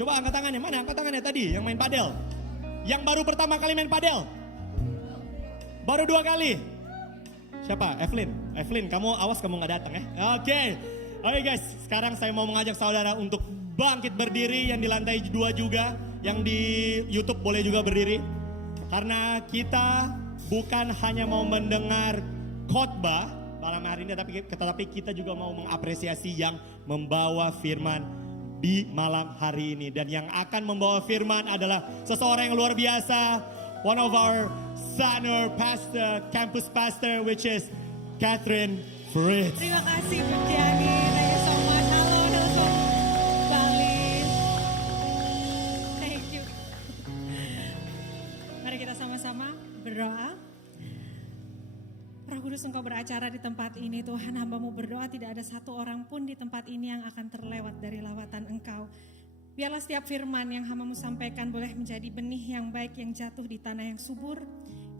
Coba angkat tangannya, mana angkat tangannya tadi yang main padel? Yang baru pertama kali main padel? Baru 2 kali? Siapa? Evelyn, kamu awas kamu gak datang ya. Oke guys, sekarang saya mau mengajak saudara untuk bangkit berdiri, yang di lantai 2 juga, yang di YouTube boleh juga berdiri. Karena kita bukan hanya mau mendengar khotbah malam hari ini, tetapi kita juga mau mengapresiasi yang membawa firman di malam hari ini. Dan yang akan membawa firman adalah seseorang yang luar biasa, one of our senior pastor, campus pastor, which is Catherine Fritz. Terima kasih Pujiani, thank you so much. Halo Hillsong Bali. Thank you. Mari kita sama-sama berdoa. Roh Kudus, Engkau beracara di tempat ini Tuhan, hamba-Mu berdoa tidak ada satu orang pun di tempat ini yang akan terlewat dari lawatan Engkau. Biarlah setiap firman yang hamba-Mu sampaikan boleh menjadi benih yang baik yang jatuh di tanah yang subur,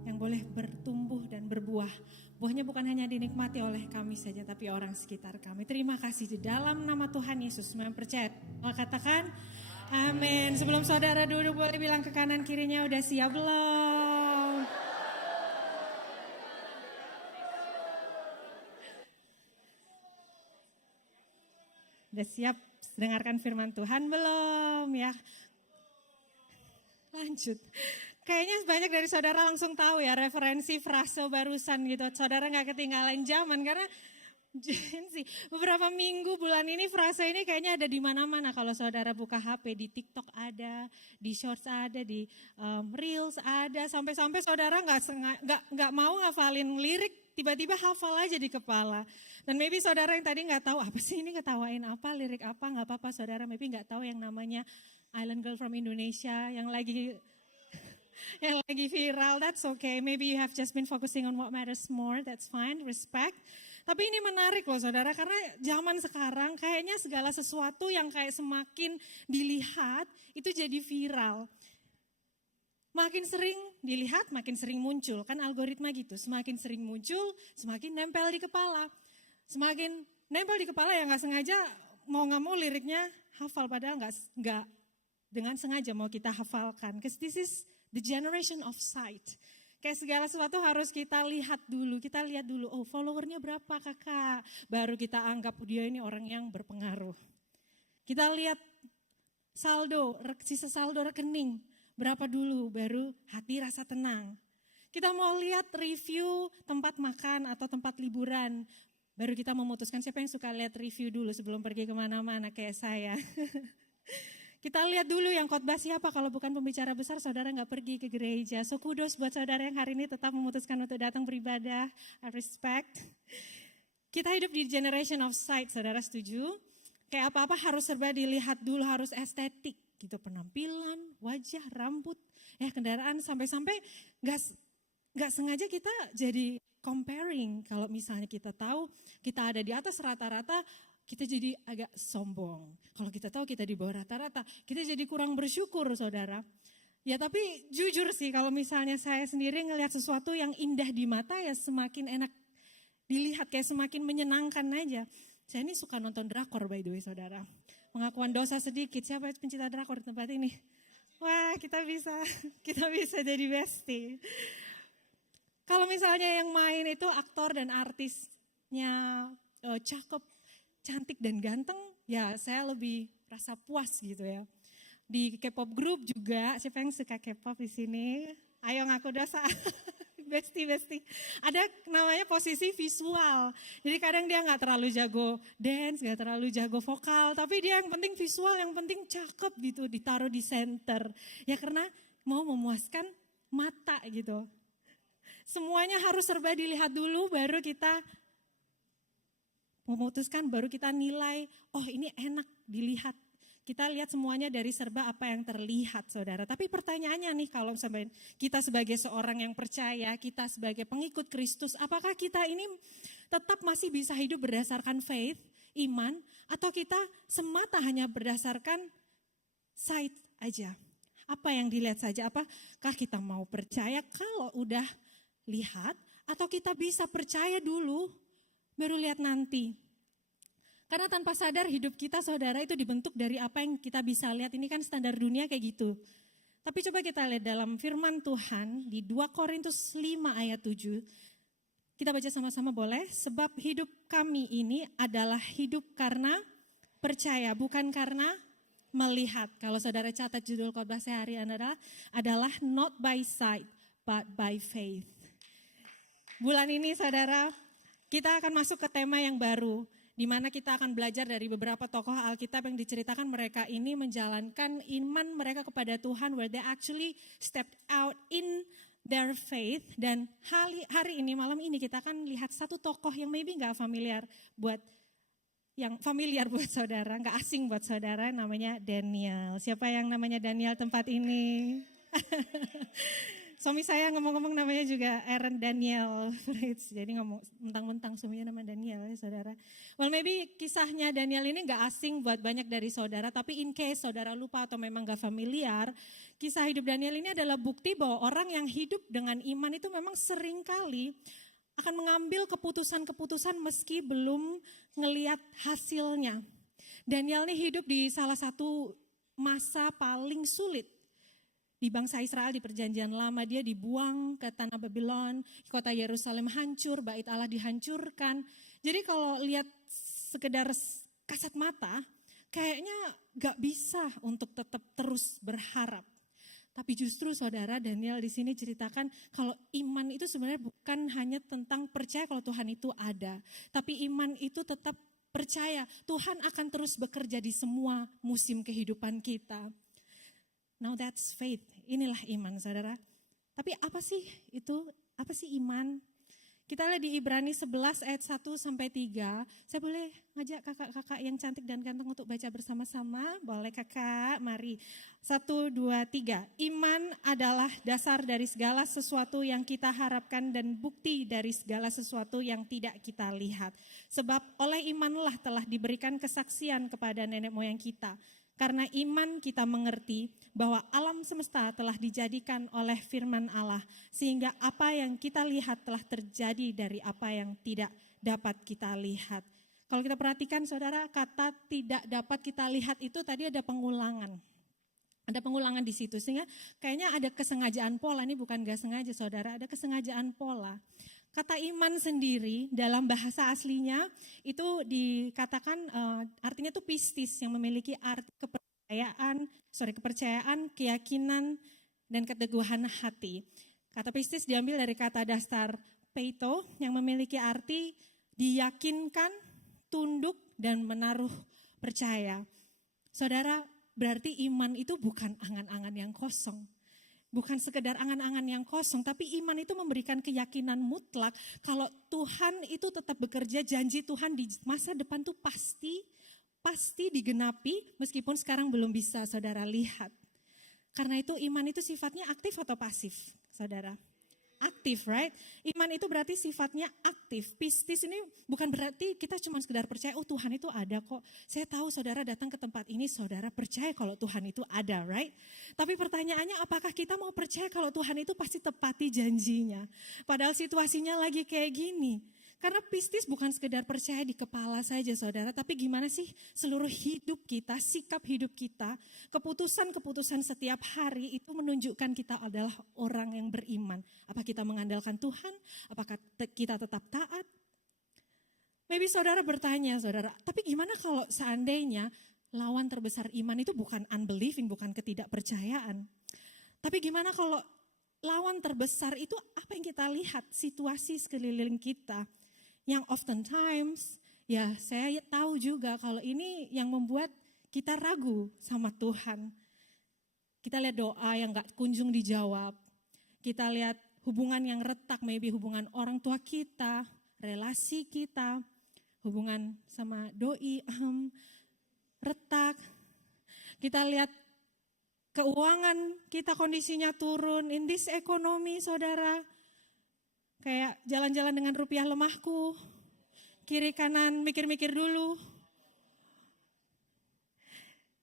yang boleh bertumbuh dan berbuah. Buahnya bukan hanya dinikmati oleh kami saja, tapi orang sekitar kami. Terima kasih di dalam nama Tuhan Yesus. Semua yang percaya, mau katakan amin. Sebelum saudara duduk boleh bilang ke kanan kirinya, udah siap belum? Udah siap dengarkan firman Tuhan belum ya? Lanjut. Kayaknya banyak dari saudara langsung tahu ya referensi frase barusan gitu. Saudara gak ketinggalan zaman karena beberapa minggu bulan ini frase ini kayaknya ada di mana-mana. Kalau saudara buka HP, di TikTok ada, di Shorts ada, di Reels ada. Sampai-sampai saudara nggak mau ngafalin lirik, tiba-tiba hafal aja di kepala. Dan maybe saudara yang tadi nggak tahu apa sih ini, ketawain apa, lirik apa, nggak apa-apa saudara. Maybe nggak tahu yang namanya Island Girl from Indonesia yang lagi viral. That's okay. Maybe you have just been focusing on what matters more. That's fine. Respect. Tapi ini menarik loh saudara, karena zaman sekarang kayaknya segala sesuatu yang kayak semakin dilihat itu jadi viral. Makin sering dilihat, makin sering muncul. Kan algoritma gitu, semakin sering muncul, semakin nempel di kepala. Semakin nempel di kepala ya gak sengaja, mau gak mau liriknya hafal. Padahal gak dengan sengaja mau kita hafalkan. Because this is the generation of sight. Kayak segala sesuatu harus kita lihat dulu, oh followernya berapa kakak, baru kita anggap dia ini orang yang berpengaruh. Kita lihat sisa saldo rekening, berapa dulu, baru hati rasa tenang. Kita mau lihat review tempat makan atau tempat liburan, baru kita memutuskan. Siapa yang suka lihat review dulu sebelum pergi kemana-mana kayak saya. Kita lihat dulu yang khotbah siapa, kalau bukan pembicara besar saudara gak pergi ke gereja. So kudos buat saudara yang hari ini tetap memutuskan untuk datang beribadah. I respect. Kita hidup di generation of sight, saudara setuju? Kayak apa-apa harus serba dilihat dulu, harus estetik gitu. Penampilan, wajah, rambut, ya kendaraan, sampai-sampai gak sengaja kita jadi comparing. Kalau misalnya kita tahu kita ada di atas rata-rata, kita jadi agak sombong. Kalau kita tahu kita di bawah rata-rata, kita jadi kurang bersyukur saudara. Ya tapi jujur sih, kalau misalnya saya sendiri ngelihat sesuatu yang indah di mata ya semakin enak dilihat, kayak semakin menyenangkan aja. Saya ini suka nonton drakor by the way saudara. Pengakuan dosa sedikit, siapa pencinta drakor di tempat ini? Wah kita bisa jadi bestie. Kalau misalnya yang main itu aktor dan artisnya cakep, cantik dan ganteng, ya saya lebih rasa puas gitu ya. Di K-pop group juga, siapa yang suka K-pop di sini? Ayo ngaku dosa. Bestie. Ada namanya posisi visual. Jadi kadang dia nggak terlalu jago dance, nggak terlalu jago vokal, tapi dia yang penting visual, yang penting cakep gitu, ditaruh di center. Ya karena mau memuaskan mata gitu. Semuanya harus serba dilihat dulu, baru kita memutuskan, baru kita nilai, oh ini enak dilihat. Kita lihat semuanya dari serba apa yang terlihat saudara. Tapi pertanyaannya nih, kalau sampai kita sebagai seorang yang percaya, kita sebagai pengikut Kristus, apakah kita ini tetap masih bisa hidup berdasarkan faith, iman, atau kita semata hanya berdasarkan sight aja? Apa yang dilihat saja, apakah kita mau percaya kalau udah lihat, atau kita bisa percaya dulu, baru lihat nanti. Karena tanpa sadar hidup kita saudara itu dibentuk dari apa yang kita bisa lihat. Ini kan standar dunia kayak gitu. Tapi coba kita lihat dalam firman Tuhan di 2 Korintus 5 ayat 7. Kita baca sama-sama boleh? Sebab hidup kami ini adalah hidup karena percaya, bukan karena melihat. Kalau saudara catat judul khotbah sehari adalah not by sight, but by faith. Bulan ini saudara, kita akan masuk ke tema yang baru, di mana kita akan belajar dari beberapa tokoh Alkitab yang diceritakan mereka ini menjalankan iman mereka kepada Tuhan, where they actually stepped out in their faith. Dan hari ini, malam ini kita akan lihat satu tokoh yang maybe gak familiar buat saudara, gak asing buat saudara, namanya Daniel. Siapa yang namanya Daniel tempat ini? Suami saya ngomong-ngomong namanya juga Aaron Daniel Fritz, jadi ngomong mentang-mentang suaminya nama Daniel ya saudara. Well maybe kisahnya Daniel ini gak asing buat banyak dari saudara, tapi in case saudara lupa atau memang gak familiar, kisah hidup Daniel ini adalah bukti bahwa orang yang hidup dengan iman itu memang seringkali akan mengambil keputusan-keputusan meski belum ngelihat hasilnya. Daniel ini hidup di salah satu masa paling sulit di bangsa Israel di perjanjian lama. Dia dibuang ke tanah Babylon, kota Yerusalem hancur, bait Allah dihancurkan. Jadi kalau lihat sekedar kasat mata, kayaknya gak bisa untuk tetap terus berharap. Tapi justru saudara, Daniel di sini ceritakan kalau iman itu sebenarnya bukan hanya tentang percaya kalau Tuhan itu ada. Tapi iman itu tetap percaya Tuhan akan terus bekerja di semua musim kehidupan kita. Now that's faith, inilah iman saudara. Tapi apa sih itu? Apa sih iman? Kita lihat di Ibrani 11 ayat 1 sampai 3. Saya boleh ngajak kakak-kakak yang cantik dan ganteng untuk baca bersama-sama? Boleh kakak, mari. 1, 2, 3. Iman adalah dasar dari segala sesuatu yang kita harapkan dan bukti dari segala sesuatu yang tidak kita lihat. Sebab oleh imanlah telah diberikan kesaksian kepada nenek moyang kita. Karena iman kita mengerti bahwa alam semesta telah dijadikan oleh firman Allah. Sehingga apa yang kita lihat telah terjadi dari apa yang tidak dapat kita lihat. Kalau kita perhatikan saudara, kata tidak dapat kita lihat itu tadi ada pengulangan. Ada pengulangan di situ sehingga kayaknya ada kesengajaan pola. Ini bukan gak sengaja saudara, ada kesengajaan pola. Kata iman sendiri dalam bahasa aslinya itu dikatakan artinya itu pistis yang memiliki arti kepercayaan, keyakinan dan keteguhan hati. Kata pistis diambil dari kata dasar peito yang memiliki arti diyakinkan, tunduk dan menaruh percaya. Saudara, berarti iman itu bukan angan-angan yang kosong. Bukan sekedar angan-angan yang kosong, tapi iman itu memberikan keyakinan mutlak kalau Tuhan itu tetap bekerja, janji Tuhan di masa depan tuh pasti digenapi meskipun sekarang belum bisa saudara lihat. Karena itu iman itu sifatnya aktif atau pasif, saudara? Aktif, right? Iman itu berarti sifatnya aktif. Pistis ini bukan berarti kita cuma sekedar percaya, oh Tuhan itu ada kok. Saya tahu saudara datang ke tempat ini, saudara percaya kalau Tuhan itu ada, right? Tapi pertanyaannya apakah kita mau percaya kalau Tuhan itu pasti tepati janjinya? Padahal situasinya lagi kayak gini. Karena pistis bukan sekedar percaya di kepala saja saudara, tapi gimana sih seluruh hidup kita, sikap hidup kita, keputusan-keputusan setiap hari itu menunjukkan kita adalah orang yang beriman. Apa kita mengandalkan Tuhan? Apakah kita tetap taat? Maybe saudara bertanya saudara, tapi gimana kalau seandainya lawan terbesar iman itu bukan unbelieving, bukan ketidakpercayaan. Tapi gimana kalau lawan terbesar itu apa yang kita lihat, situasi sekeliling kita. Yang oftentimes, ya saya tahu juga kalau ini yang membuat kita ragu sama Tuhan. Kita lihat doa yang gak kunjung dijawab. Kita lihat hubungan yang retak, maybe hubungan orang tua kita, relasi kita, hubungan sama doi, retak. Kita lihat keuangan kita kondisinya turun, in this economy saudara. Kayak jalan-jalan dengan rupiah lemahku, kiri kanan mikir-mikir dulu.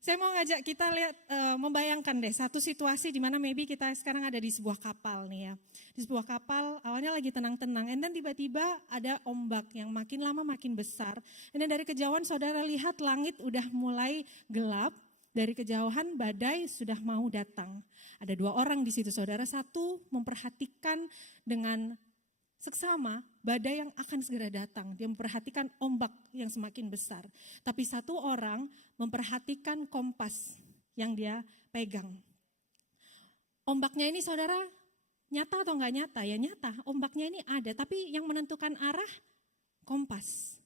Saya mau ngajak kita lihat, membayangkan deh satu situasi di mana maybe kita sekarang ada di sebuah kapal nih ya. Di sebuah kapal awalnya lagi tenang-tenang, and then tiba-tiba ada ombak yang makin lama makin besar. And then dari kejauhan saudara lihat langit udah mulai gelap, dari kejauhan badai sudah mau datang. Ada dua orang di situ saudara, satu memperhatikan dengan seksama badai yang akan segera datang. Dia memperhatikan ombak yang semakin besar. Tapi satu orang memperhatikan kompas yang dia pegang. Ombaknya ini saudara nyata atau enggak nyata? Ya nyata, ombaknya ini ada. Tapi yang menentukan arah kompas.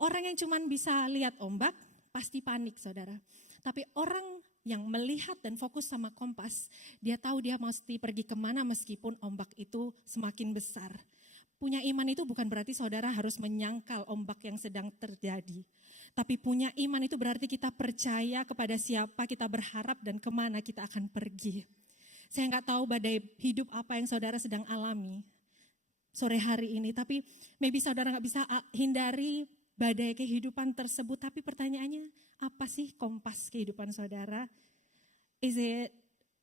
Orang yang cuma bisa lihat ombak pasti panik saudara. Tapi orang yang melihat dan fokus sama kompas, dia tahu dia mesti pergi kemana meskipun ombak itu semakin besar. Punya iman itu bukan berarti saudara harus menyangkal ombak yang sedang terjadi. Tapi punya iman itu berarti kita percaya kepada siapa kita berharap dan kemana kita akan pergi. Saya nggak tahu badai hidup apa yang saudara sedang alami sore hari ini. Tapi maybe saudara nggak bisa hindari badai kehidupan tersebut. Tapi pertanyaannya, apa sih kompas kehidupan saudara? Is it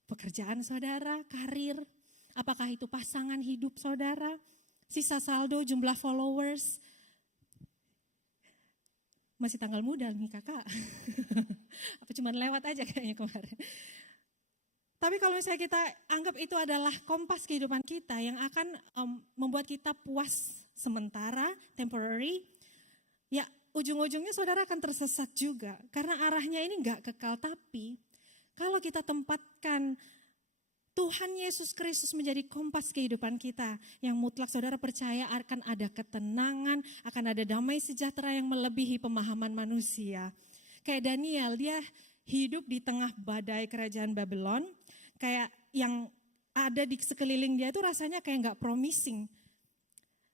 pekerjaan saudara, karir? Apakah itu pasangan hidup saudara? Sisa saldo, jumlah followers? Masih tanggal muda nih kakak. Apa cuma lewat aja kayaknya kemarin. Tapi kalau misalnya kita anggap itu adalah kompas kehidupan kita yang akan membuat kita puas sementara, temporary, ya ujung-ujungnya saudara akan tersesat juga. Karena arahnya ini gak kekal, tapi kalau kita tempatkan Tuhan Yesus Kristus menjadi kompas kehidupan kita, yang mutlak saudara percaya akan ada ketenangan, akan ada damai sejahtera yang melebihi pemahaman manusia. Kayak Daniel, dia hidup di tengah badai kerajaan Babylon, kayak yang ada di sekeliling dia itu rasanya kayak gak promising.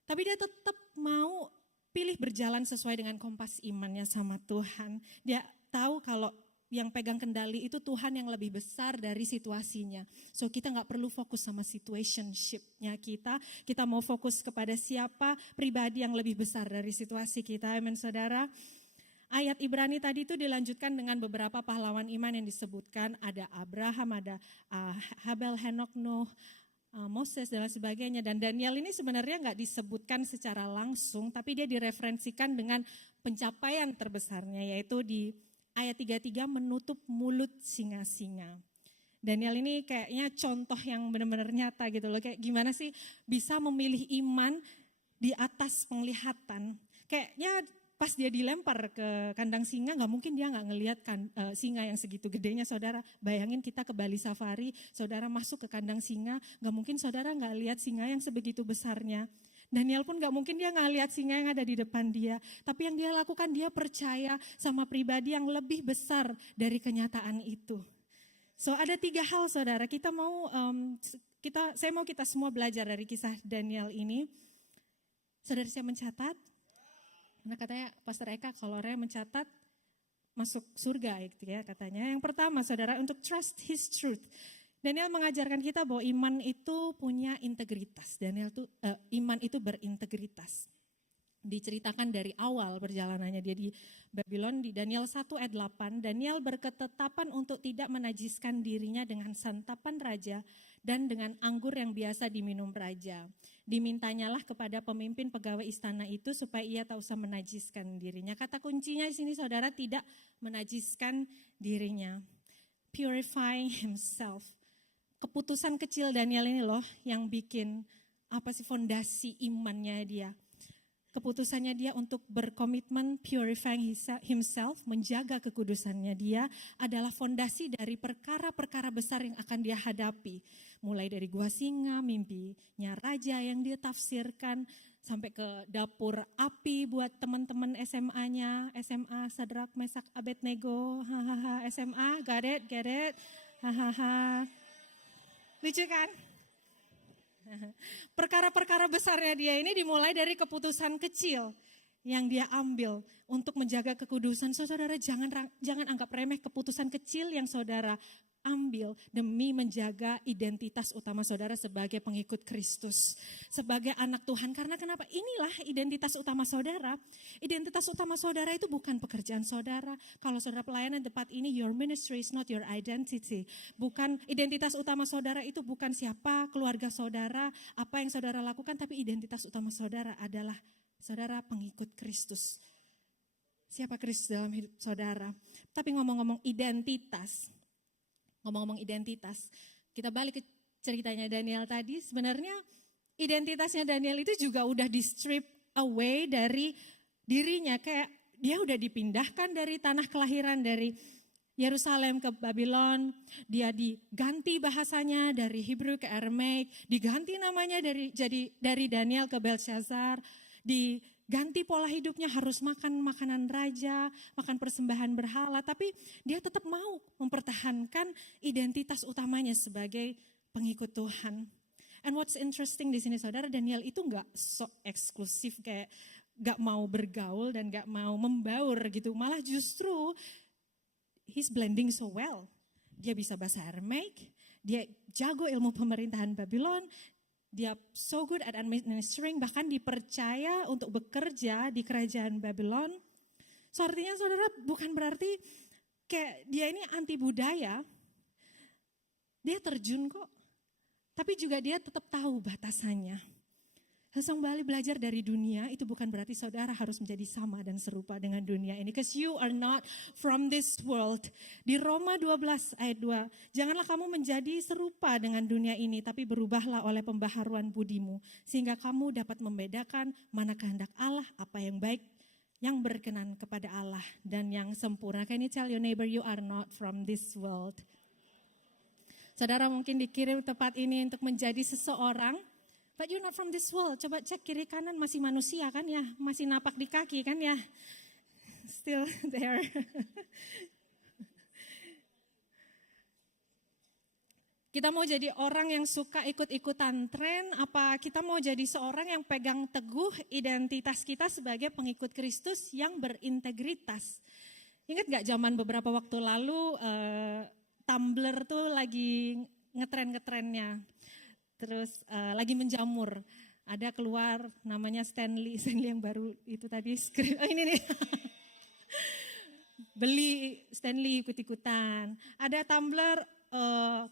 Tapi dia tetap mau pilih berjalan sesuai dengan kompas imannya sama Tuhan. Dia tahu kalau yang pegang kendali itu Tuhan yang lebih besar dari situasinya. So kita gak perlu fokus sama situationship-nya kita. Kita mau fokus kepada siapa pribadi yang lebih besar dari situasi kita. Amin saudara. Ayat Ibrani tadi itu dilanjutkan dengan beberapa pahlawan iman yang disebutkan. Ada Abraham, ada Habel, Henok, Nuh, Moses dan sebagainya. Dan Daniel ini sebenarnya gak disebutkan secara langsung, tapi dia direferensikan dengan pencapaian terbesarnya, yaitu di ayat 33 menutup mulut singa-singa. Daniel ini kayaknya contoh yang benar-benar nyata gitu loh. Kayak gimana sih bisa memilih iman di atas penglihatan. Kayaknya pas dia dilempar ke kandang singa gak mungkin dia gak ngelihat singa yang segitu gedenya saudara. Bayangin kita ke Bali Safari, saudara masuk ke kandang singa, gak mungkin saudara gak lihat singa yang sebegitu besarnya. Daniel pun gak mungkin dia gak lihat singa yang ada di depan dia. Tapi yang dia lakukan, dia percaya sama pribadi yang lebih besar dari kenyataan itu. So ada 3 hal saudara, saya mau kita semua belajar dari kisah Daniel ini. Saudara siap mencatat? Nah katanya Pastor Eka kalau Rea mencatat masuk surga gitu ya katanya. Yang pertama saudara, untuk trust his truth. Daniel mengajarkan kita bahwa iman itu punya integritas. Iman itu berintegritas. Diceritakan dari awal perjalanannya dia di Babylon, di Daniel 1 ayat 8, Daniel berketetapan untuk tidak menajiskan dirinya dengan santapan raja dan dengan anggur yang biasa diminum raja. Dimintanyalah kepada pemimpin pegawai istana itu supaya ia tak usah menajiskan dirinya. Kata kuncinya di sini saudara, tidak menajiskan dirinya. Purifying himself. Keputusan kecil Daniel ini loh yang bikin fondasi imannya dia. Keputusannya dia untuk berkomitmen purifying himself, menjaga kekudusannya dia adalah fondasi dari perkara-perkara besar yang akan dia hadapi. Mulai dari gua singa, mimpinya raja yang dia tafsirkan, sampai ke dapur api buat teman-teman SMA-nya, SMA Sadrak Mesak Abednego, hahaha SMA, got it, hahaha. Lucu kan? Perkara-perkara besarnya dia ini dimulai dari keputusan kecil yang dia ambil untuk menjaga kekudusan. Saudara jangan anggap remeh keputusan kecil yang saudara ambil demi menjaga identitas utama saudara sebagai pengikut Kristus, sebagai anak Tuhan. Karena kenapa? Inilah identitas utama saudara. Identitas utama saudara itu bukan pekerjaan saudara. Kalau saudara pelayanan di tempat ini, your ministry is not your identity. Bukan identitas utama saudara itu bukan siapa keluarga saudara, apa yang saudara lakukan, tapi identitas utama saudara adalah saudara pengikut Kristus. Siapa Kristus dalam hidup saudara? Tapi ngomong-ngomong identitas, kita balik ke ceritanya Daniel tadi, sebenarnya identitasnya Daniel itu juga udah di-strip away dari dirinya, kayak dia udah dipindahkan dari tanah kelahiran, dari Yerusalem ke Babylon, dia diganti bahasanya dari Hebrew ke Aramaik, diganti namanya dari Daniel ke Belshazzar, diganti pola hidupnya, harus makan makanan raja, makan persembahan berhala, tapi dia tetap mau mempertahankan identitas utamanya sebagai pengikut Tuhan. And what's interesting di sini saudara, Daniel itu gak so eksklusif, kayak gak mau bergaul dan gak mau membaur gitu, malah justru he's blending so well. Dia bisa bahasa Aramaik, dia jago ilmu pemerintahan Babylon, dia so good at administering, bahkan dipercaya untuk bekerja di kerajaan Babylon. So artinya saudara, bukan berarti kayak dia ini anti budaya, dia terjun kok. Tapi juga dia tetap tahu batasannya. Hillsong Bali belajar dari dunia, itu bukan berarti saudara harus menjadi sama dan serupa dengan dunia ini. Because you are not from this world. Di Roma 12 ayat 2, janganlah kamu menjadi serupa dengan dunia ini, tapi berubahlah oleh pembaharuan budimu. Sehingga kamu dapat membedakan mana kehendak Allah, apa yang baik, yang berkenan kepada Allah, dan yang sempurna. Can you tell your neighbor, you are not from this world. Saudara mungkin dikirim tempat ini untuk menjadi seseorang, but you're not from this world. Coba cek kiri kanan, masih manusia kan ya, masih napak di kaki kan ya, still there. Kita mau jadi orang yang suka ikut-ikutan tren, apa kita mau jadi seorang yang pegang teguh identitas kita sebagai pengikut Kristus yang berintegritas. Ingat gak zaman beberapa waktu lalu Tumblr tuh lagi ngetren-ngetrennya. Terus lagi menjamur, ada keluar namanya Stanley yang baru itu tadi, ini nih, beli Stanley ikut-ikutan. Ada Tumblr,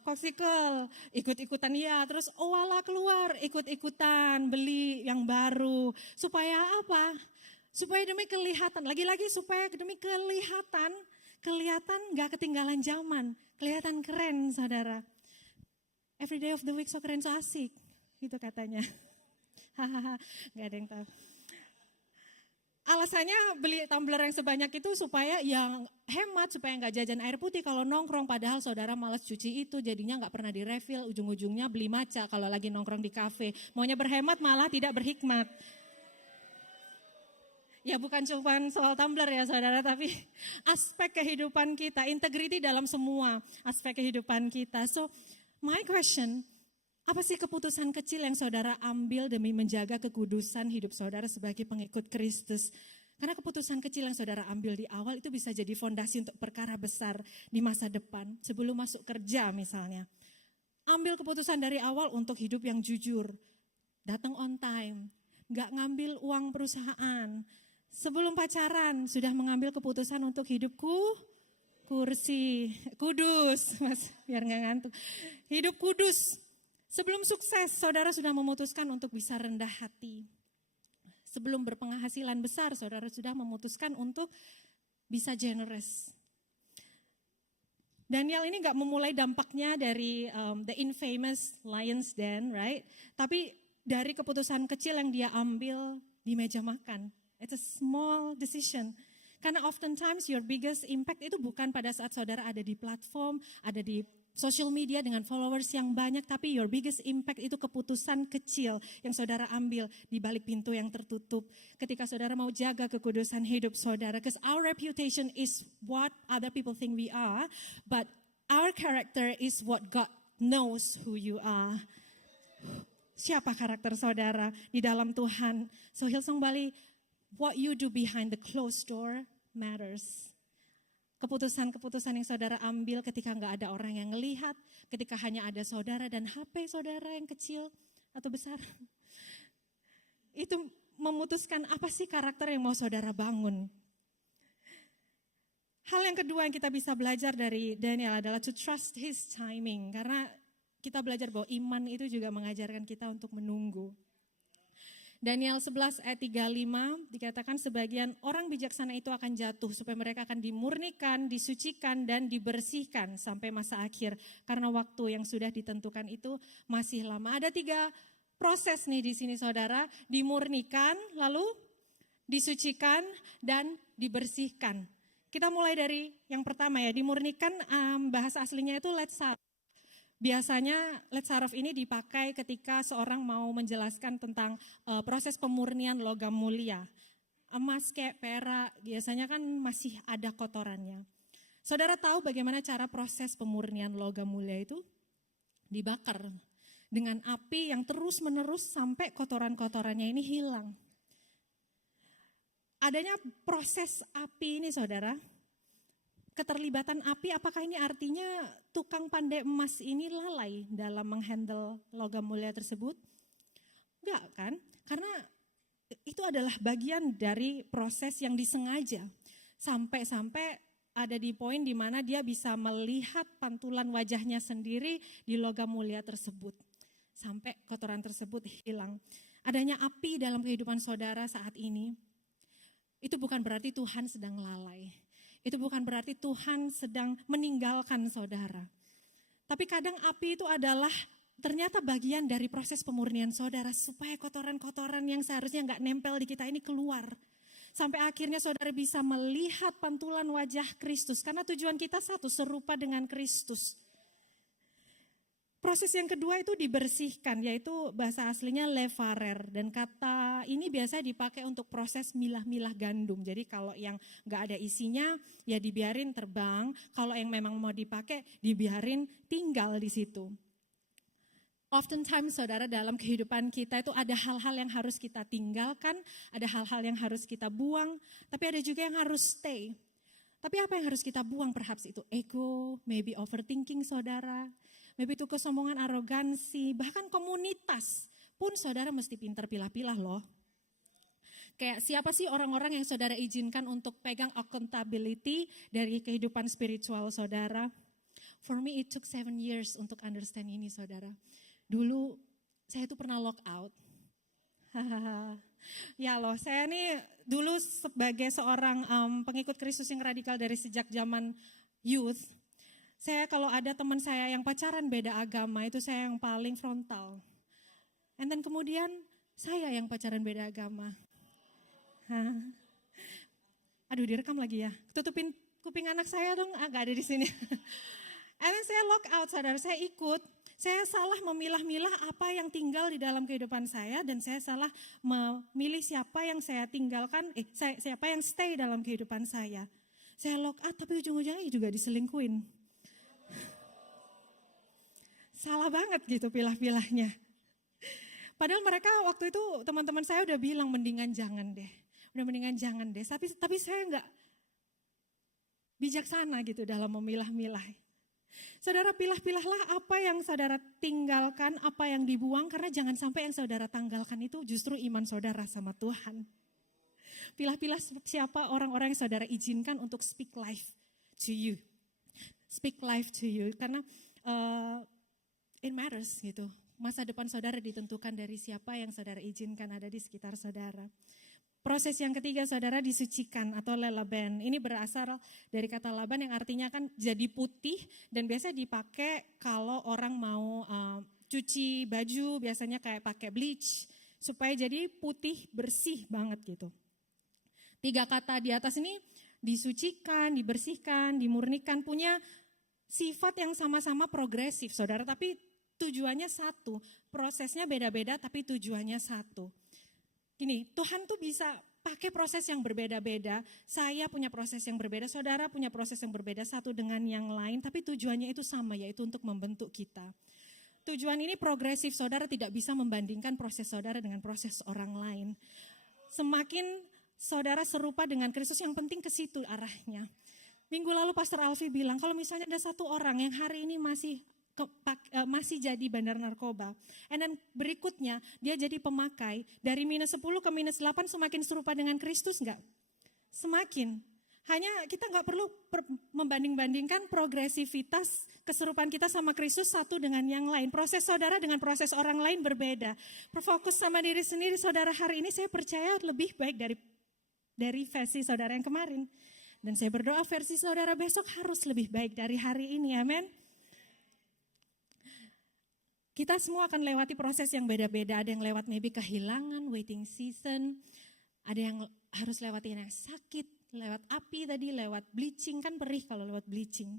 Coxicle, ikut-ikutan ya, terus Owala keluar, ikut-ikutan, beli yang baru. Supaya apa? Supaya demi kelihatan, lagi-lagi supaya demi kelihatan gak ketinggalan zaman, kelihatan keren saudara. Every day of the week so keren, so asik, gitu katanya. Hahaha, gak ada yang tahu. Alasannya beli tumbler yang sebanyak itu supaya yang hemat, supaya gak jajan air putih kalau nongkrong. Padahal saudara malas cuci itu, jadinya gak pernah direfill, ujung-ujungnya beli matcha kalau lagi nongkrong di kafe. Maunya berhemat malah tidak berhikmat. Ya bukan cuma soal tumbler ya saudara, tapi aspek kehidupan kita, integriti dalam semua aspek kehidupan kita. So, my question, apa sih keputusan kecil yang saudara ambil demi menjaga kekudusan hidup saudara sebagai pengikut Kristus? Karena keputusan kecil yang saudara ambil di awal itu bisa jadi fondasi untuk perkara besar di masa depan. Sebelum masuk kerja misalnya. Ambil keputusan dari awal untuk hidup yang jujur. Datang on time. Gak ngambil uang perusahaan. Sebelum pacaran sudah mengambil keputusan untuk hidupku kudus, mas, biar gak ngantuk. Hidup kudus. Sebelum sukses, saudara sudah memutuskan untuk bisa rendah hati. Sebelum berpenghasilan besar, saudara sudah memutuskan untuk bisa generous. Daniel ini gak memulai dampaknya dari the infamous lion's den, right? Tapi dari keputusan kecil yang dia ambil di meja makan. It's a small decision. Karena oftentimes your biggest impact itu bukan pada saat saudara ada di platform, ada di social media dengan followers yang banyak, tapi your biggest impact itu keputusan kecil yang saudara ambil di balik pintu yang tertutup. Ketika saudara mau jaga kekudusan hidup saudara, because our reputation is what other people think we are, but our character is what God knows who you are. Siapa karakter saudara di dalam Tuhan? So Hillsong Bali, what you do behind the closed door matters. keputusan-keputusan yang saudara ambil ketika nggak ada orang yang ngelihat, ketika hanya ada saudara dan HP saudara yang kecil atau besar. Itu memutuskan apa sih karakter yang mau saudara bangun. Hal yang kedua yang kita bisa belajar dari Daniel adalah to trust his timing. Karena kita belajar bahwa iman itu juga mengajarkan kita untuk menunggu. Daniel 11 ayat 35 dikatakan sebagian orang bijaksana itu akan jatuh supaya mereka akan dimurnikan, disucikan dan dibersihkan sampai masa akhir. Karena waktu yang sudah ditentukan itu masih lama. Ada 3 proses nih di sini saudara, dimurnikan, lalu disucikan dan dibersihkan. Kita mulai dari yang pertama ya, dimurnikan bahasa aslinya itu letsar. Biasanya Letsarof ini dipakai ketika seorang mau menjelaskan tentang proses pemurnian logam mulia. Emas kayak perak biasanya kan masih ada kotorannya. Saudara tahu bagaimana cara proses pemurnian logam mulia itu? Dibakar dengan api yang terus menerus sampai kotoran-kotorannya ini hilang. Adanya proses api ini saudara, keterlibatan api, apakah ini artinya tukang pandai emas ini lalai dalam menghandle logam mulia tersebut? Enggak kan? Karena itu adalah bagian dari proses yang disengaja. Sampai-sampai ada di poin di mana dia bisa melihat pantulan wajahnya sendiri di logam mulia tersebut. Sampai kotoran tersebut hilang. Adanya api dalam kehidupan saudara saat ini, itu bukan berarti Tuhan sedang lalai. Itu bukan berarti Tuhan sedang meninggalkan saudara. Tapi kadang api itu adalah ternyata bagian dari proses pemurnian saudara. Supaya kotoran-kotoran yang seharusnya nggak nempel di kita ini keluar. Sampai akhirnya saudara bisa melihat pantulan wajah Kristus. Karena tujuan kita satu, serupa dengan Kristus. Proses yang kedua itu dibersihkan, yaitu bahasa aslinya levarer. Dan kata ini biasa dipakai untuk proses milah-milah gandum. Jadi kalau yang gak ada isinya, ya dibiarin terbang. Kalau yang memang mau dipakai, dibiarin tinggal di situ. Oftentimes saudara dalam kehidupan kita itu ada hal-hal yang harus kita tinggalkan, ada hal-hal yang harus kita buang, tapi ada juga yang harus stay. Tapi apa yang harus kita buang? Perhaps itu ego, maybe overthinking saudara. Maybe itu kesombongan, arogansi, bahkan komunitas pun saudara mesti pintar pilah-pilah loh. Kayak siapa sih orang-orang yang saudara izinkan untuk pegang accountability dari kehidupan spiritual saudara? For me it took 7 years untuk understand ini saudara. Dulu saya tuh pernah lock out. Ya loh, saya nih dulu sebagai seorang pengikut Kristus yang radikal dari sejak zaman youth. Saya kalau ada teman saya yang pacaran beda agama, itu saya yang paling frontal. And then kemudian saya yang pacaran beda agama. Aduh direkam lagi ya, tutupin kuping anak saya dong, gak ada di sini. And then saya lock out saudara, saya ikut. Saya salah memilah-milah apa yang tinggal di dalam kehidupan saya dan saya salah memilih siapa yang saya tinggalkan, siapa yang stay dalam kehidupan saya. Saya lock out tapi ujung-ujungnya juga diselingkuin. Salah banget gitu pilah-pilahnya. Padahal mereka waktu itu teman-teman saya udah bilang mendingan jangan deh. Tapi saya enggak bijaksana gitu dalam memilah-milah. Saudara pilah-pilahlah apa yang saudara tinggalkan, apa yang dibuang. Karena jangan sampai yang saudara tanggalkan itu justru iman saudara sama Tuhan. Pilah-pilah siapa orang-orang yang saudara izinkan untuk speak life to you. Speak life to you. Karena it matters gitu. Masa depan saudara ditentukan dari siapa yang saudara izinkan ada di sekitar saudara. Proses yang ketiga saudara disucikan atau lelaben. Ini berasal dari kata laban yang artinya kan jadi putih dan biasa dipakai kalau orang mau cuci baju biasanya kayak pakai bleach supaya jadi putih bersih banget gitu. 3 kata di atas ini disucikan, dibersihkan, dimurnikan punya sifat yang sama-sama progresif saudara tapi tujuannya satu. Prosesnya beda-beda tapi tujuannya satu. Gini, Tuhan tuh bisa pakai proses yang berbeda-beda, saya punya proses yang berbeda, saudara punya proses yang berbeda satu dengan yang lain, tapi tujuannya itu sama yaitu untuk membentuk kita. Tujuan ini progresif, saudara tidak bisa membandingkan proses saudara dengan proses orang lain. Semakin saudara serupa dengan Kristus yang penting ke situ arahnya. Minggu lalu Pastor Alfi bilang, kalau misalnya ada satu orang yang hari ini masih jadi bandar narkoba. And then berikutnya dia jadi pemakai, dari -10 ke -8 semakin serupa dengan Kristus enggak? Semakin. Hanya kita nggak perlu membanding-bandingkan progresivitas keserupaan kita sama Kristus satu dengan yang lain. Proses saudara dengan proses orang lain berbeda. Fokus sama diri sendiri, saudara hari ini saya percaya lebih baik dari versi saudara yang kemarin. Dan saya berdoa versi saudara besok harus lebih baik dari hari ini, amin. Kita semua akan lewati proses yang beda-beda. Ada yang lewat maybe kehilangan, waiting season. Ada yang harus lewatin yang sakit, lewat api tadi, lewat bleaching. Kan perih kalau lewat bleaching.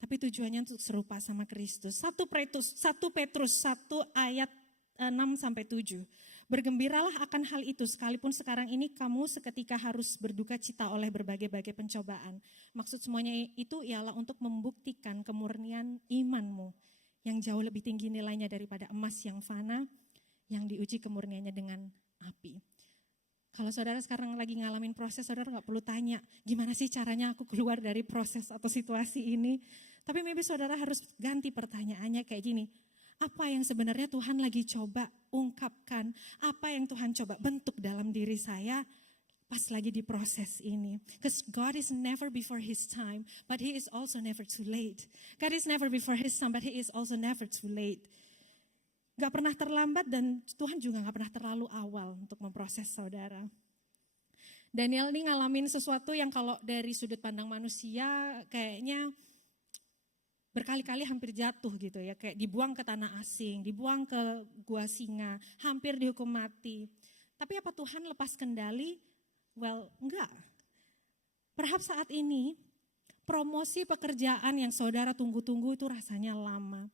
Tapi tujuannya untuk serupa sama Kristus. 1 Petrus 1 ayat 6-7. Bergembiralah akan hal itu, sekalipun sekarang ini kamu seketika harus berduka cita oleh berbagai-bagai pencobaan. Maksud semuanya itu ialah untuk membuktikan kemurnian imanmu yang jauh lebih tinggi nilainya daripada emas yang fana, yang diuji kemurniannya dengan api. Kalau saudara sekarang lagi ngalamin proses, saudara gak perlu tanya, gimana sih caranya aku keluar dari proses atau situasi ini. Tapi maybe saudara harus ganti pertanyaannya kayak gini, apa yang sebenarnya Tuhan lagi coba ungkapkan, apa yang Tuhan coba bentuk dalam diri saya pas lagi di proses ini. Because God is never before His time, but He is also never too late. God is never before His time, but He is also never too late. Gak pernah terlambat dan Tuhan juga gak pernah terlalu awal untuk memproses saudara. Daniel ini ngalamin sesuatu yang kalau dari sudut pandang manusia kayaknya berkali-kali hampir jatuh gitu ya, kayak dibuang ke tanah asing, dibuang ke gua singa, hampir dihukum mati. Tapi apa Tuhan lepas kendali? Well, enggak. Perhaps saat ini promosi pekerjaan yang saudara tunggu-tunggu itu rasanya lama.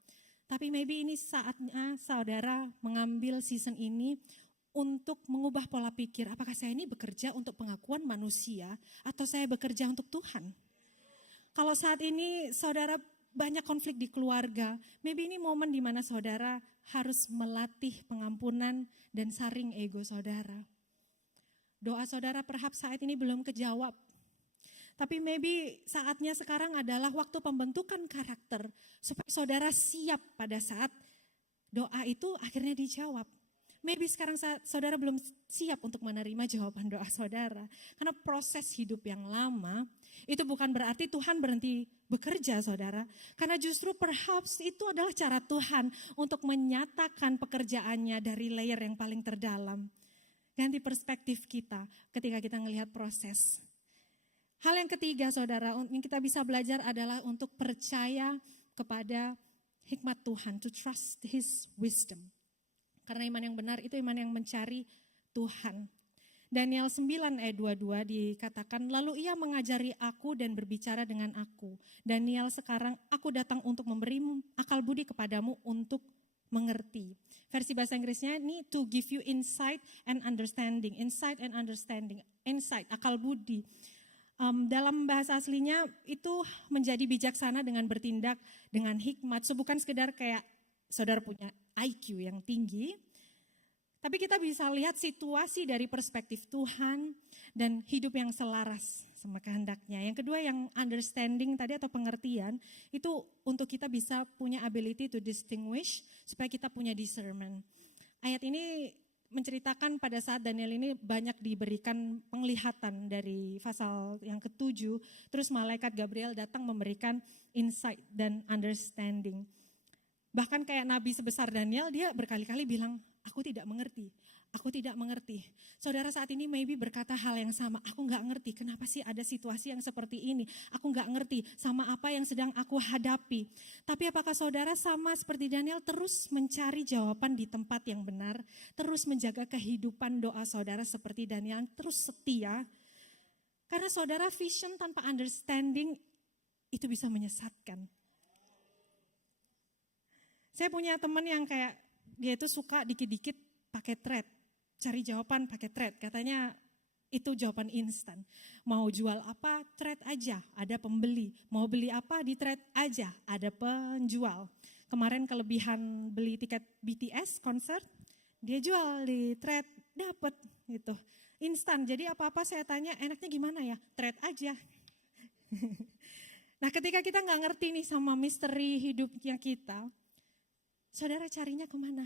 Tapi maybe ini saatnya saudara mengambil season ini untuk mengubah pola pikir. Apakah saya ini bekerja untuk pengakuan manusia atau saya bekerja untuk Tuhan? Kalau saat ini saudara banyak konflik di keluarga, maybe ini momen di mana saudara harus melatih pengampunan dan saring ego saudara. Doa saudara perhaps saat ini belum kejawab. Tapi maybe saatnya sekarang adalah waktu pembentukan karakter supaya saudara siap pada saat doa itu akhirnya dijawab. Maybe sekarang saudara belum siap untuk menerima jawaban doa saudara. Karena proses hidup yang lama itu bukan berarti Tuhan berhenti bekerja saudara. Karena justru perhaps itu adalah cara Tuhan untuk menyatakan pekerjaannya dari layer yang paling terdalam. Ganti perspektif kita ketika kita melihat proses. Hal yang ketiga saudara, yang kita bisa belajar adalah untuk percaya kepada hikmat Tuhan, to trust His wisdom. Karena iman yang benar itu iman yang mencari Tuhan. Daniel 9 ayat 22 dikatakan, lalu ia mengajari aku dan berbicara dengan aku. Daniel, sekarang aku datang untuk memberi akal budi kepadamu untuk mengerti. Versi bahasa Inggrisnya ini to give you insight and understanding. Insight and understanding. Insight, akal budi. Dalam bahasa aslinya itu menjadi bijaksana dengan bertindak dengan hikmat. So bukan sekedar kayak saudara punya IQ yang tinggi, tapi kita bisa lihat situasi dari perspektif Tuhan dan hidup yang selaras sama kehendaknya. Yang kedua yang understanding tadi atau pengertian, itu untuk kita bisa punya ability to distinguish supaya kita punya discernment. Ayat ini menceritakan pada saat Daniel ini banyak diberikan penglihatan dari pasal yang ke-7, terus malaikat Gabriel datang memberikan insight dan understanding. Bahkan kayak nabi sebesar Daniel, dia berkali-kali bilang, aku tidak mengerti, aku tidak mengerti. Saudara saat ini maybe berkata hal yang sama, aku gak ngerti kenapa sih ada situasi yang seperti ini. Aku gak ngerti sama apa yang sedang aku hadapi. Tapi apakah saudara sama seperti Daniel terus mencari jawaban di tempat yang benar, terus menjaga kehidupan doa saudara seperti Daniel, terus setia. Karena saudara vision tanpa understanding itu bisa menyesatkan. Saya punya teman yang kayak dia itu suka dikit-dikit pakai thread, cari jawaban pakai thread. Katanya itu jawaban instan. Mau jual apa, thread aja, ada pembeli. Mau beli apa, di thread aja, ada penjual. Kemarin kelebihan beli tiket BTS konser, dia jual di thread, dapet gitu. Instan, jadi apa-apa saya tanya enaknya gimana ya, thread aja. Nah ketika kita nggak ngerti nih sama misteri hidupnya kita, saudara carinya kemana?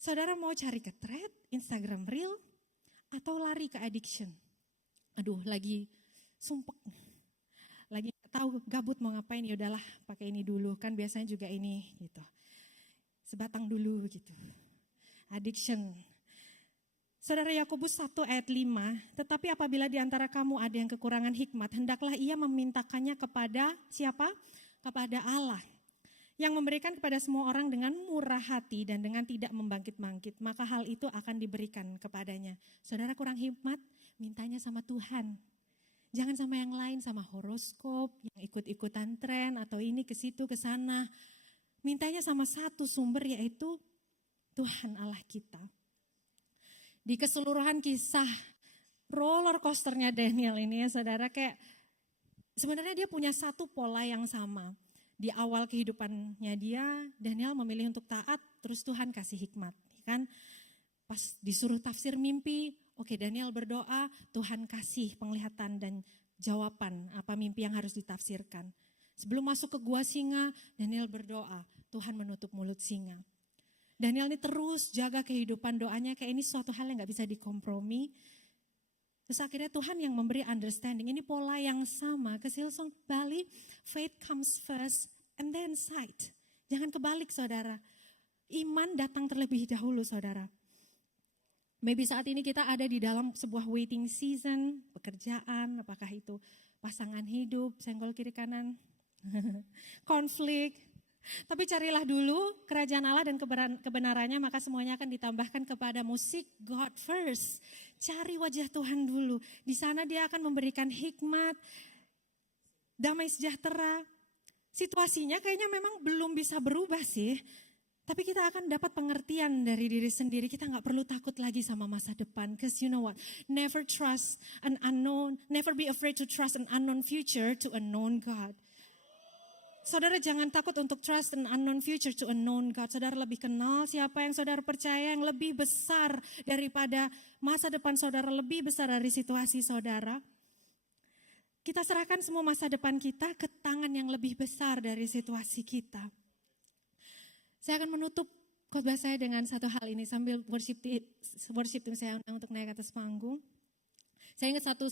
Saudara mau cari ke thread, Instagram Reel, atau lari ke addiction? Aduh lagi sumpek, lagi nggak tahu gabut mau ngapain, ya udahlah pakai ini dulu, kan biasanya juga ini gitu. Sebatang dulu gitu. Addiction. Saudara Yakobus 1 ayat 5, tetapi apabila di antara kamu ada yang kekurangan hikmat, hendaklah ia memintakannya kepada siapa? Kepada Allah. Yang memberikan kepada semua orang dengan murah hati dan dengan tidak membangkit-bangkit, maka hal itu akan diberikan kepadanya. Saudara kurang hikmat, mintanya sama Tuhan. Jangan sama yang lain, sama horoskop, yang ikut-ikutan tren, atau ini ke situ, ke sana. Mintanya sama satu sumber, yaitu Tuhan Allah kita. Di keseluruhan kisah roller coasternya Daniel ini ya saudara, kayak sebenarnya dia punya satu pola yang sama. Di awal kehidupannya dia, Daniel memilih untuk taat, terus Tuhan kasih hikmat. Kan? Pas disuruh tafsir mimpi, oke Daniel berdoa, Tuhan kasih penglihatan dan jawaban apa mimpi yang harus ditafsirkan. Sebelum masuk ke gua singa, Daniel berdoa, Tuhan menutup mulut singa. Daniel ini terus jaga kehidupan doanya, kayak ini suatu hal yang gak bisa dikompromi. Terus akhirnya Tuhan yang memberi understanding, ini pola yang sama. Ke Hillsong Bali, faith comes first and then sight. Jangan kebalik saudara, iman datang terlebih dahulu saudara. Maybe saat ini kita ada di dalam sebuah waiting season, pekerjaan, apakah itu pasangan hidup, senggol kiri kanan, konflik. Tapi carilah dulu kerajaan Allah dan kebenarannya, maka semuanya akan ditambahkan kepada musik God first. Cari wajah Tuhan dulu. Di sana dia akan memberikan hikmat, damai sejahtera. Situasinya kayaknya memang belum bisa berubah sih. Tapi kita akan dapat pengertian dari diri sendiri. Kita gak perlu takut lagi sama masa depan. Because you know what? Never trust an unknown, never be afraid to trust an unknown future to a known God. Saudara jangan takut untuk trust an unknown future to a known God. Saudara lebih kenal siapa yang saudara percaya, yang lebih besar daripada masa depan saudara, lebih besar dari situasi saudara. Kita serahkan semua masa depan kita ke tangan yang lebih besar dari situasi kita. Saya akan menutup khotbah saya dengan satu hal ini sambil worship tim saya undang untuk naik atas panggung. Saya ingat satu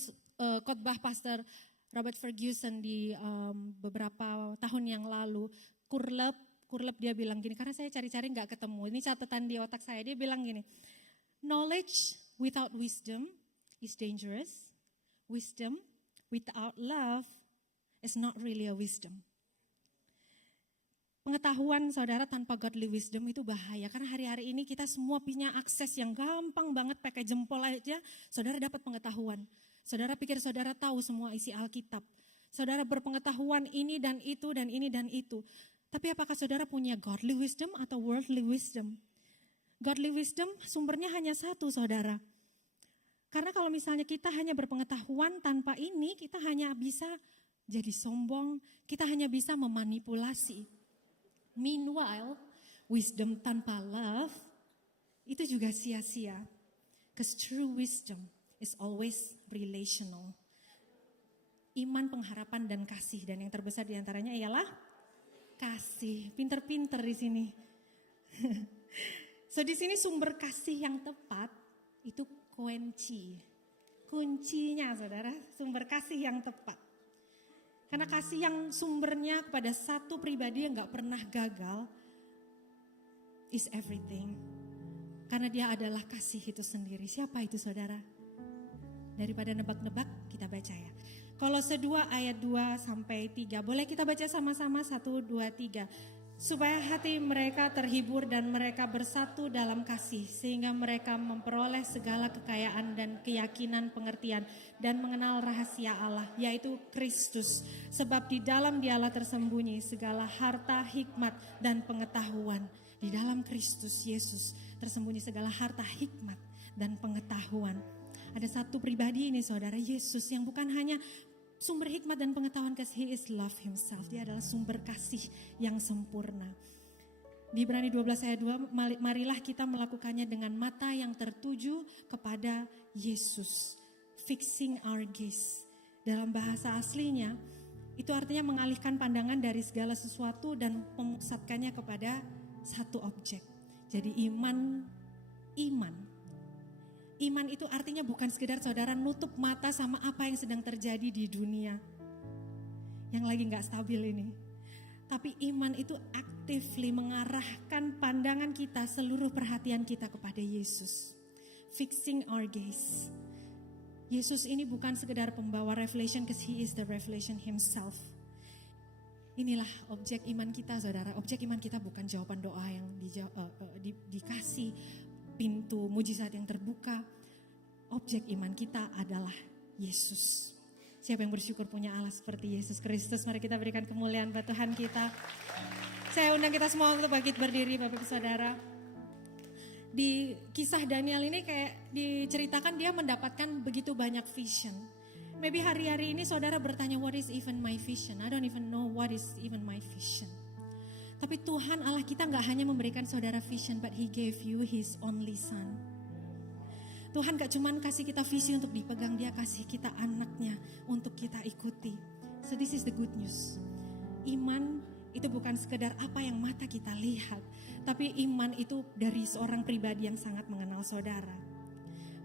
khotbah Pastor Robert Ferguson di beberapa tahun yang lalu, kurlep dia bilang gini, karena saya cari-cari gak ketemu, ini catatan di otak saya, dia bilang gini, knowledge without wisdom is dangerous, wisdom without love is not really a wisdom. Pengetahuan saudara tanpa godly wisdom itu bahaya, karena hari-hari ini kita semua punya akses yang gampang banget, pakai jempol aja, saudara dapat pengetahuan. Saudara pikir saudara tahu semua isi Alkitab. Saudara berpengetahuan ini dan itu dan ini dan itu. Tapi apakah saudara punya godly wisdom atau worldly wisdom? Godly wisdom sumbernya hanya satu saudara. Karena kalau misalnya kita hanya berpengetahuan tanpa ini, kita hanya bisa jadi sombong, kita hanya bisa memanipulasi. Meanwhile, wisdom tanpa love itu juga sia-sia. Because true wisdom is always relational. Iman, pengharapan, dan kasih. Dan yang terbesar diantaranya ialah kasih. Pinter-pinter di sini. So di sini sumber kasih yang tepat itu kunci. Kuncinya saudara, sumber kasih yang tepat. Karena kasih yang sumbernya kepada satu pribadi yang gak pernah gagal is everything. Karena dia adalah kasih itu sendiri. Siapa itu saudara? Daripada nebak-nebak, kita baca ya. Kolose 2 ayat 2 sampai 3. Boleh kita baca sama-sama 1, 2, 3. Supaya hati mereka terhibur dan mereka bersatu dalam kasih. Sehingga mereka memperoleh segala kekayaan dan keyakinan pengertian. Dan mengenal rahasia Allah, yaitu Kristus. Sebab di dalam dialah tersembunyi segala harta, hikmat, dan pengetahuan. Di dalam Kristus Yesus tersembunyi segala harta, hikmat, dan pengetahuan. Ada satu pribadi ini saudara, Yesus, yang bukan hanya sumber hikmat dan pengetahuan kasih, He is love himself. Dia adalah sumber kasih yang sempurna. Di Ibrani 12 ayat 2, marilah kita melakukannya dengan mata yang tertuju kepada Yesus. Fixing our gaze. Dalam bahasa aslinya, Itu artinya mengalihkan pandangan dari segala sesuatu dan memusatkannya kepada satu objek. Jadi iman itu artinya bukan sekedar saudara nutup mata sama apa yang sedang terjadi di dunia yang lagi gak stabil ini. Tapi iman itu actively mengarahkan pandangan kita, seluruh perhatian kita kepada Yesus. Fixing our gaze. Yesus ini bukan sekedar pembawa revelation, because He is the revelation Himself. Inilah objek iman kita, saudara. Objek iman kita bukan jawaban doa yang dikasih, pintu mujizat yang terbuka. Objek iman kita adalah Yesus. Siapa yang bersyukur punya Allah seperti Yesus Kristus? Mari kita berikan kemuliaan buat Tuhan kita. Saya undang kita semua untuk bangkit berdiri, Bapak Ibu Saudara. Di kisah Daniel ini kayak diceritakan dia mendapatkan begitu banyak vision. Maybe hari-hari ini saudara bertanya, what is even my vision? I don't even know what is even my vision. Tapi Tuhan Allah kita gak hanya memberikan saudara vision, but He gave you His only Son. Tuhan gak cuman kasih kita visi untuk dipegang, Dia kasih kita anaknya untuk kita ikuti. So this is the good news. Iman itu bukan sekedar apa yang mata kita lihat, tapi iman itu dari seorang pribadi yang sangat mengenal saudara.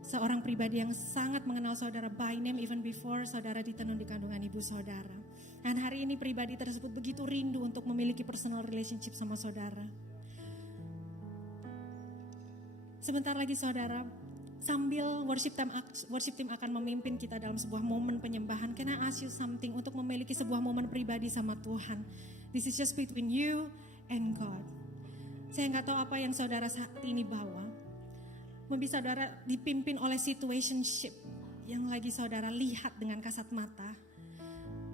Seorang pribadi yang sangat mengenal saudara by name even before saudara ditenun di kandungan ibu saudara. Dan hari ini pribadi tersebut begitu rindu untuk memiliki personal relationship sama saudara. Sebentar lagi saudara, sambil worship team akan memimpin kita dalam sebuah momen penyembahan, can I ask you something untuk memiliki sebuah momen pribadi sama Tuhan? This is just between you and God. Saya nggak tahu apa yang saudara saat ini bawa. Mungkin saudara dipimpin oleh situationship yang lagi saudara lihat dengan kasat mata.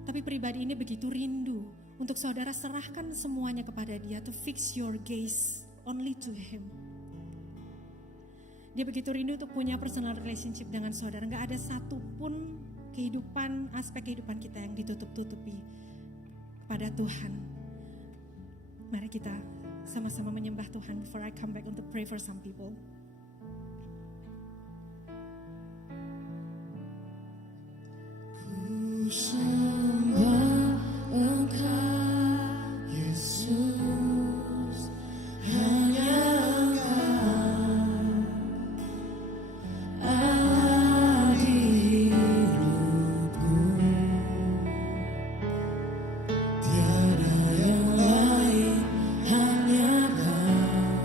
Tapi pribadi ini begitu rindu untuk saudara serahkan semuanya kepada Dia, to fix your gaze only to Him. Dia begitu rindu untuk punya personal relationship dengan saudara. Gak ada satupun aspek kehidupan kita yang ditutup-tutupi kepada Tuhan. Mari kita sama-sama menyembah Tuhan before I come back untuk pray for some people.